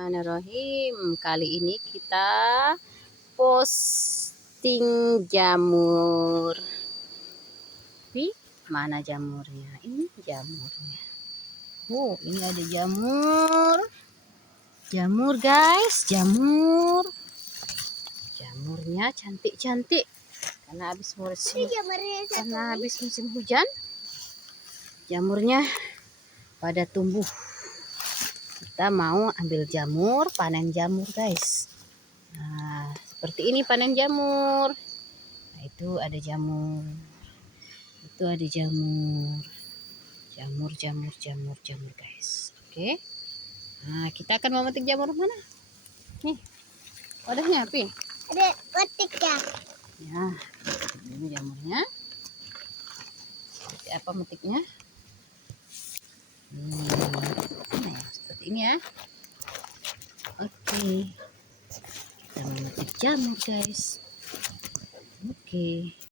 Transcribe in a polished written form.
Bismillahirrahmanirrahim. Kali ini kita posting jamur. Mana jamurnya? Ini jamurnya. Oh, ini ada jamur. Jamur guys, jamur. Jamurnya cantik-cantik. Karena habis musim hujan, jamurnya pada tumbuh. Kita mau ambil jamur, panen jamur guys. Nah, seperti ini panen jamur. Nah, itu ada jamur. Itu ada jamur. Jamur guys. Oke. Nah, kita akan memetik jamur mana? Nih. Wadahnya, Pi. Ada petiknya. Ya, ini jamurnya. Seperti apa metiknya? Nah, seperti ini ya. Oke. Kita memetik jamur guys. Oke.